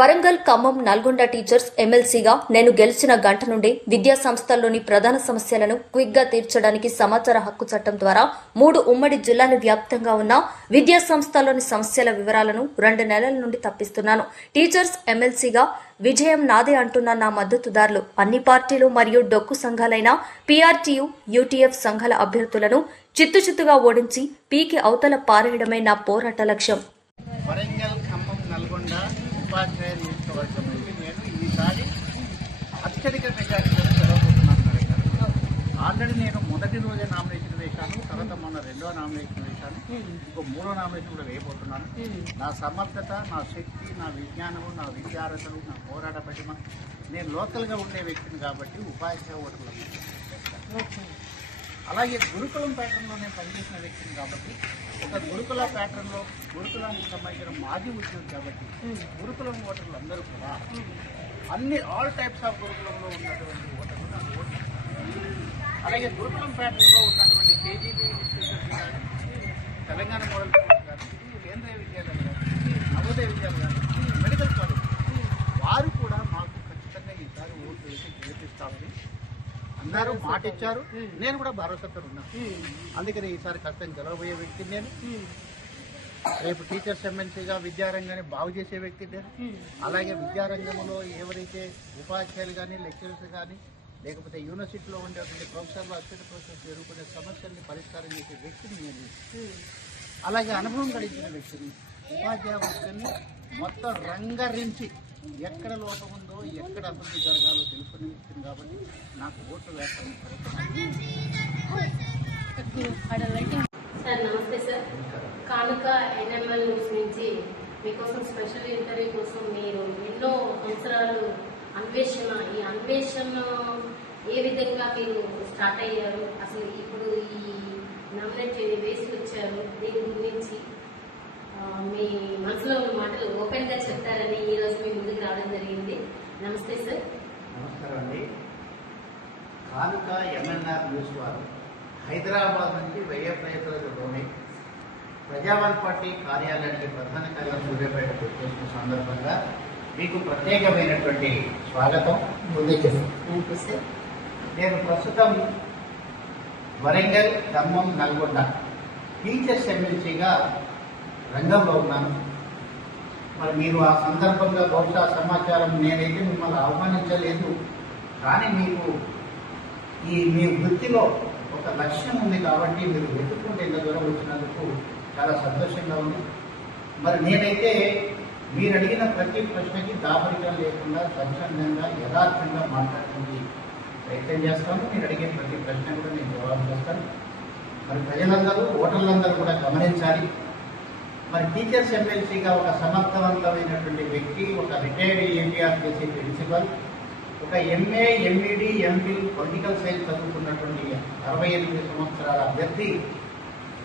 Warangal, Khammam, Nalgonda teachers ఎమ్మెల్సీగా నేను గెలిచిన గంట నుండి విద్యా సంస్థల్లోని ప్రధాన సమస్యలను క్విక్గా తీర్చడానికి సమాచార హక్కు చట్టం ద్వారా 3 ఉమ్మడి జిల్లాల వ్యాప్తంగా ఉన్న విద్యా సంస్థల్లోని సమస్యల వివరాలను 2 నెలల నుండి తప్పిస్తున్నాను. టీచర్స్ ఎమ్మెల్సీగా విజయం నాదే అంటున్న నా మద్దతుదారులు అన్ని పార్టీలు మరియు డొక్కు సంఘాలైన పీఆర్టీయూ, యూటీఎఫ్ సంఘాల అభ్యర్థులను చిత్తుచిత్తుగా ఓడించి పీకి అవతల పారేయడమే నా పోరాట లక్ష్యం. వరంగల్, ఖమ్మం, నల్గొండ ఉపాధ్యాయ నియోజకవర్గం నుంచి నేను ఈసారి అత్యధిక మెజారిటీతో గెలవబోతున్నాను. ఆల్రెడీ నేను మొదటి రోజే నామినేషన్ వేశాను, తర్వాత మొన్న 2వ నామినేషన్ వేశాను, ఇంకో 3వ నామినేషన్ కూడా వేయబోతున్నాను. నా సమర్థత, నా శక్తి, నా విజ్ఞానము, నా విద్యార్హతలు, నా పోరాట పటిమ, నేను లోకల్గా ఉండే వ్యక్తిని కాబట్టి ఉపాధ్యాయ ఓటర్లకు. అలాగే గురుకులం ప్యాటర్న్లో నేను పనిచేసిన వ్యక్తిని కాబట్టి ఒక గురుకుల ప్యాటర్న్లో గురుకులానికి సంబంధించిన మాజీ ఉద్యోగి కాబట్టి గురుకులం ఓటర్లు అందరూ కూడా ఆల్ టైప్స్ ఆఫ్ గురుకులంలో ఉన్నటువంటి ఓటర్లు నాకు ఓటు. అలాగే గురుకులం ప్యాటర్న్లో ఉన్నటువంటి కేజీబీ కానీ, తెలంగాణ మోడల్ స్కూల్స్ కానీ, కేంద్రీయ విద్యాలయాలు కానీ, నవోదయ విద్యాలయాలు కానీ, మెడికల్ కాలేజ్ వారు కూడా మాకు ఖచ్చితంగా ఈసారి ఓటు వేసి గెలిపిస్తామని అందరూ మాట ఇచ్చారు. నేను కూడా భరోసాతో ఉన్నాను. అందుకని ఈసారి కష్టం గెలవబోయే వ్యక్తి నేను. రేపు టీచర్స్ ఎమ్మెల్సీగా విద్యారంగాన్ని బాగు చేసే వ్యక్తి నేను. అలాగే విద్యారంగంలో ఎవరైతే ఉపాధ్యాయులు కానీ, లెక్చరర్స్ కానీ, లేకపోతే యూనివర్సిటీలో ఉండేటువంటి ప్రొఫెసర్లు, అసిస్టెంట్ ప్రొఫెసర్స్ ఎదుర్కొనే సమస్యల్ని పరిష్కారం చేసే వ్యక్తిని నేను. అలాగే అనుభవం గడిచిన వ్యక్తిని, ఉపాధ్యాయ వ్యక్తిని మొత్తం రంగరించి ఎక్కడ లోపం ఉందో, ఎక్కడ అభివృద్ధి జరగాలో తెలుసుకుని వ్యక్తిని కాబట్టి నాకు ఓట్లు వేస్తాను. సార్ నమస్తే సార్. కానుక ఎన్ఎంఎల్ న్యూస్ నుంచి మీకోసం స్పెషల్ ఇంటర్వ్యూ కోసం మీరు ఎన్నో సంవత్సరాలు ఈ అన్వేషణ ఏ విధంగా మీరు స్టార్ట్ అయ్యారు, అసలు ఇప్పుడు ఈ నామినేట్ వేసి వచ్చారు, దీని గురించి మీ మనసులో ఉన్న మాటలు ఓపెన్ గా చెప్తారని ఈ రోజు మీ ముందుకు రావడం జరిగింది. నమస్తే సార్. నమస్కారం అండి. కానుక ఎంఎన్ఆర్ న్యూస్ వారు హైదరాబాద్ నుంచి 1000 ప్రయత్నాలతోనే ప్రజావాణి పార్టీ కార్యాలయానికి ప్రధాన కార్యాలయం సూర్యాపేటకు వచ్చేసిన సందర్భంగా మీకు ప్రత్యేకమైనటువంటి స్వాగతం తెలియజేస్తాను. నేను ప్రస్తుతం వరంగల్, ఖమ్మం, నల్గొండ టీచర్స్ ఎమ్మెల్సీగా రంగంలో ఉన్నాను. మరి మీరు ఆ సందర్భంగా బహుశా సమాచారం నేనైతే మిమ్మల్ని ఆహ్వానించలేదు, కానీ మీకు మీ వృత్తిలో ఒక లక్ష్యం ఉంది కాబట్టి మీరు వెతుక్కుంటే ఇంత దూరం వచ్చినందుకు చాలా సంతోషంగా ఉంది. మరి నేనైతే మీరు అడిగిన ప్రతి ప్రశ్నకి దాపరికం లేకుండా స్వచ్ఛందంగా యథార్థంగా మాట్లాడడానికి ప్రయత్నం చేస్తాను. మీరు అడిగే ప్రతి ప్రశ్న కూడా నేను జవాబు చేస్తాను. మరి ప్రజలందరూ, ఓటర్లందరూ కూడా గమనించాలి. మరి టీచర్స్ ఎమ్మెల్సీగా ఒక సమర్థవంతమైనటువంటి వ్యక్తి, ఒక రిటైర్డ్ ఏపీఆర్టీసీ ప్రిన్సిపల్, ఒక MA, MEd, MPhil political science చదువుకున్నటువంటి 68 సంవత్సరాల అభ్యర్థి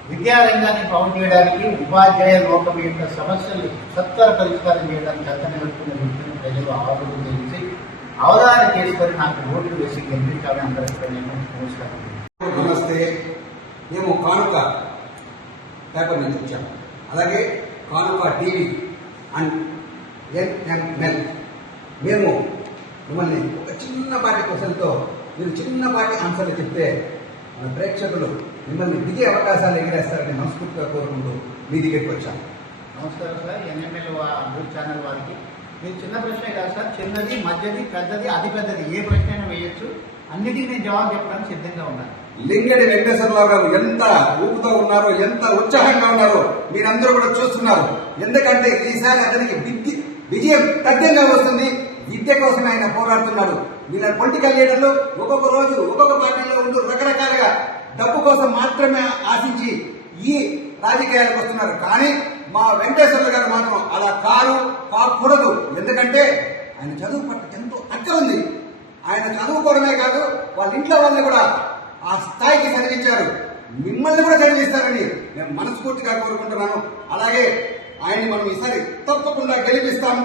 విద్యారంగాన్ని బాగు చేయడానికి, ఉపాధ్యాయ లోకం యొక్క సమస్యలు సత్వర పరిష్కారం చేయడానికి అతను పెట్టుకున్న వ్యక్తిని ప్రజలు ఆలోచన తెలిసి అవగాహన చేసుకొని నాకు ఓట్లు వేసి గెలిపించాలని అందరికీ నేను నమస్కారం. నమస్తే. మేము కానుక పేపర్ నుంచి వచ్చాము. అలాగే కానుక టీవీ అండ్ ఎన్ఎంఎల్ మేము మిమ్మల్ని ఒక చిన్నపాటి క్వశ్చన్తో మీరు చిన్నపాటి ఆన్సర్లు చెప్తే మన ప్రేక్షకులు మిమ్మల్ని దిగే అవకాశాలు ఎగిరేస్తారని మనస్ఫూర్తిగా కోరుకుంటూ మీ దగ్గరికి వచ్చాను. నమస్కారం సార్. ఎన్ఎంఎల్ న్యూస్ ఛానల్ వారికి మీరు చిన్న ప్రశ్నే కాదు సార్, చిన్నది, మధ్యది, పెద్దది, అతి పెద్దది ఏ ప్రశ్న అయినా వేయొచ్చు. అన్నిటికీ నేను జవాబు చెప్పడానికి సిద్ధంగా ఉన్నాను. లింగడి వెంకటేశ్వరరావు గారు ఎంత ఊపుతో ఉన్నారో, ఎంత ఉత్సాహంగా ఉన్నారో మీరందరూ కూడా చూస్తున్నారు. ఎందుకంటే ఈసారి అతనికి విజయం తథ్యంగా వస్తుంది. విద్య కోసం ఆయన పోరాడుతున్నాడు. వీళ్ళ పొలిటికల్ లీడర్లు ఒక్కొక్క రోజు ఒక్కొక్క పార్టీలో ఉంటూ రకరకాలుగా డబ్బు కోసం మాత్రమే ఆశించి ఈ రాజకీయాలకు వస్తున్నారు. కానీ మా వెంకటేశ్వర గారు మాత్రం అలా కాకూడదు. ఎందుకంటే ఆయన చదువు పట్ల ఎంతో అక్కర ఉంది. ఆయన చదువుకోవడమే కాదు, వాళ్ళ ఇంట్లో వాళ్ళని కూడా ఆ స్థాయికి చదివించారు. మిమ్మల్ని కూడా చదివిస్తారని నేను మనస్ఫూర్తిగా కోరుకుంటున్నాను. అలాగే ఆయన్ని మనం ఈసారి తప్పకుండా గెలిపిస్తాం.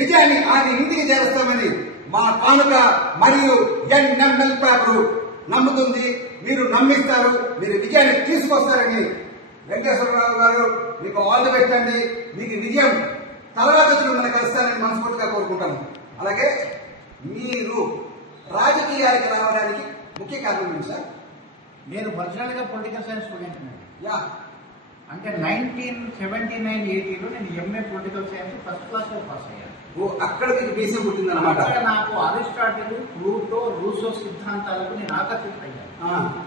విజయాన్ని ఆయన ఇంటికి చేరుస్తామని మా కానుక మరియు ఎన్ఎంఎల్ పేపర్ నమ్ముతుంది. మీరు నమ్మిస్తారు, మీరు విజయాన్ని తీసుకొస్తారని వెంకటేశ్వరరావు గారు మీకు ఆల్ ది బెస్ట్ అండి. మీకు విజయం తర్వాత వచ్చి మిమ్మల్ని కలుస్తానని మనస్ఫూర్తిగా కోరుకుంటాను. అలాగే మీరు రాజకీయాలకు రావడానికి ముఖ్య కారణం ఏంటి సార్? నేను ఒరిజినల్గా పొలిటికల్ సైన్స్ స్టూడెంట్ అండి. యా, అంటే 1979-80లో నేను ఎంఏ పొలిటికల్ సైన్స్ ఫస్ట్ క్లాస్లో పాస్ అయ్యాను. ఓ అక్కడ మీకు బీసీ పుట్టిందన్నమాట. అక్కడ నాకు అరిస్టాటిల్, ప్లూటో, రూసో సిద్ధాంతాలకు నేను ఆకర్షితులయ్యాను.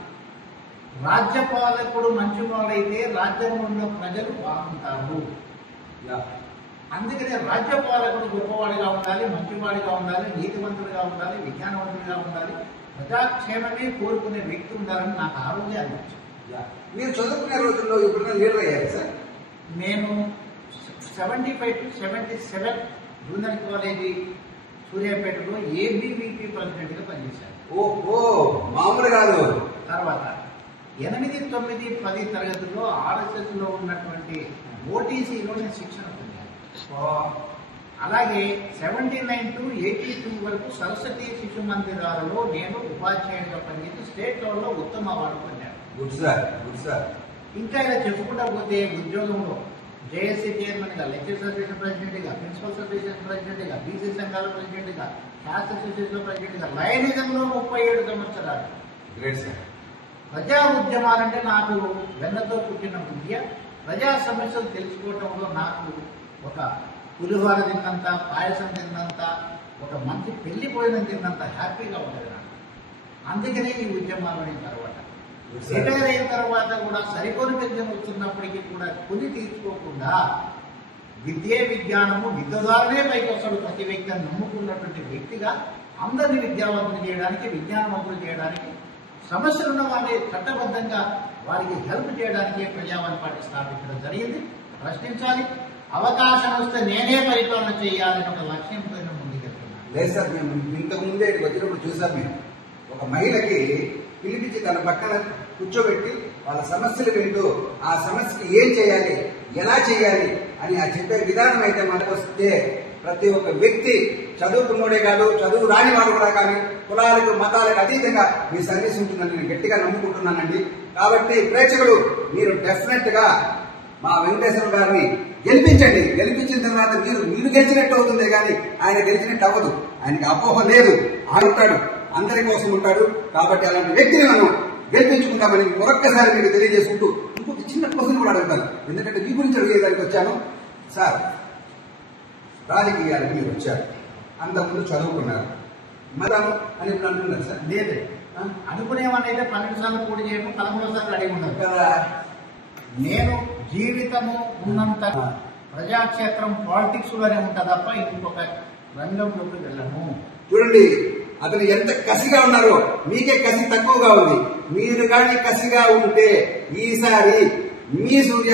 రాజ్యపాలకుడు మంచివాడైతే రాజ్యంలో ప్రజలు బాగుంటారు. యా, అందుకనే రాజ్యపాలకుడు గొప్పవాడిగా ఉండాలి, మంచివాడిగా ఉండాలి, నీతివంతుడిగా ఉండాలి, విజ్ఞానవంతుడిగా ఉండాలి, ప్రజాక్షేమమే కోరుకునే వ్యక్తి ఉండాలని నాకు ఆ రోజే అనిపించింది. యా. మీరు చదువుకునే రోజుల్లో ఇప్పుడున్న లీడర్ అయ్యారు సార్? నేను 75 to 77 జూనియర్ కాలేజీ సూర్యాపేటలో ఏబీవీపీ ప్రెసిడెంట్గా పనిచేశాను. ఓహో, మామూలు కాదు. తర్వాత 8, 9, 10 తరగతుల్లో ఆర్ఎస్ఎస్లో ఉన్నటువంటి ఓటీసీలో నేను శిక్షణ పొందాను. అలాగే 79 to 82 వరకు సరస్వతి శిశు మందిరాలలో నేను ఉపాధ్యాయుడిగా పనిచేసి స్టేట్ లెవెల్లో ఉత్తమ అవార్డు పొందాను. Good sir, good sir. ఇంకా ఇలా చెప్పుకుంటా పోతే ఉద్యోగంలో జేఏసీ చైర్మన్గా, లెక్చరర్స్ అసోసియేషన్ ప్రెసిడెంట్గా, ప్రిన్సిపల్స్ అసోసియేషన్ ప్రెసిడెంట్గా, బీసీ సంఘాల ప్రెసిడెంట్గా, క్యాస్ట్ అసోసియేషన్ ప్రెసిడెంట్గా, లయనిజంలో 37 సంవత్సరాలు. Great sir. ప్రజా ఉద్యమాలంటే నాకు వెన్నతో పుట్టిన విద్య. ప్రజా సమస్యలు తెలుసుకోవటంలో నాకు ఒక పులిహోర తిన్నంత, పాయసం తిన్నంత, ఒక మంచి పెళ్లి భోజనం తిన్నంత హ్యాపీగా ఉంటుంది నాకు. అందుకనే ఈ ఉద్యమాలని తర్వాత రిటైర్ అయిన తర్వాత కూడా సరికొని పెన్షన్ వస్తున్నప్పటికీ కూడా కొని తీర్చుకోకుండా విద్యే విజ్ఞానము విద్య ద్వారానే పైకి వస్తాడు ప్రతి వ్యక్తి అని నమ్ముకున్నటువంటి వ్యక్తిగా అందరినీ విద్యావంతులు చేయడానికి, విజ్ఞానవంతులు చేయడానికి, సమస్యలు ఉన్న వారిని చట్టబద్ధంగా వారికి హెల్ప్ చేయడానికి ప్రజావాణి పార్టీ స్థాపించడం జరిగింది. ప్రశ్నించాలి, అవకాశం వస్తే నేనే పరిపాలన చేయాలని ఒక లక్ష్యంతో ముందుకెళ్తున్నాను. లేదు సార్, మేము ఇంతకు ముందే ఇక్కడికి వచ్చినప్పుడు చూసాం. మేము ఒక మహిళకి పిలిపించి తన పక్కన కూర్చోబెట్టి వాళ్ళ సమస్యలు వింటూ ఆ సమస్యకి ఏం చేయాలి, ఎలా చేయాలి అని ఆ చెప్పే విధానం అయితే మనకు వస్తే ప్రతి ఒక్క వ్యక్తి చదువుకున్నోడే కాదు, చదువు రాని వాడు కూడా కానీ కులాలకు మతాలకు అతీతంగా మీ సర్వీస్ ఉంటుందని నేను గట్టిగా నమ్ముకుంటున్నానండి. కాబట్టి ప్రేక్షకులు మీరు డెఫినెట్ గా మా వెంకటేశ్వర గారిని గెలిపించండి. గెలిపించిన తర్వాత మీరు గెలిచినట్టు అవుతుంది కానీ ఆయన గెలిచినట్టు అవ్వదు. ఆయనకి అపోహ లేదు, ఆయన ఉంటాడు, అందరి కోసం ఉంటాడు. కాబట్టి అలాంటి వ్యక్తిని మనం గెలిపించుకుంటామని మరొక్కసారి మీకు తెలియజేసుకుంటూ ఇంకొక చిన్న క్వశ్చన్ కూడా అడుగుతాను, ఎందుకంటే మీ గురించి అడిగేదానికి వచ్చాను. సార్, రాజకీయాలకు మీరు వచ్చారు, అంతకుముందు చదువుకున్నారు, మతం అని ఇప్పుడు అంటున్నారు సార్? లేదు, అనుకునేవాడిని అయితే 12 సార్లు పోటీ చేయడం, 13 సార్లు అడిగి ఉండదు కదా. నేను జీవితము ఉన్నంత ప్రజాక్షేత్రం పాలిటిక్స్ లోనే ఉంటా తప్ప ఇంకొక రంగంలోకి వెళ్ళను. చూడండి, అతను ఎంత కసిగా ఉన్నారో మీకే కసి తక్కువగా ఉంది. మీరు కానీ కసిగా ఉంటే ఈసారి మీ సూర్య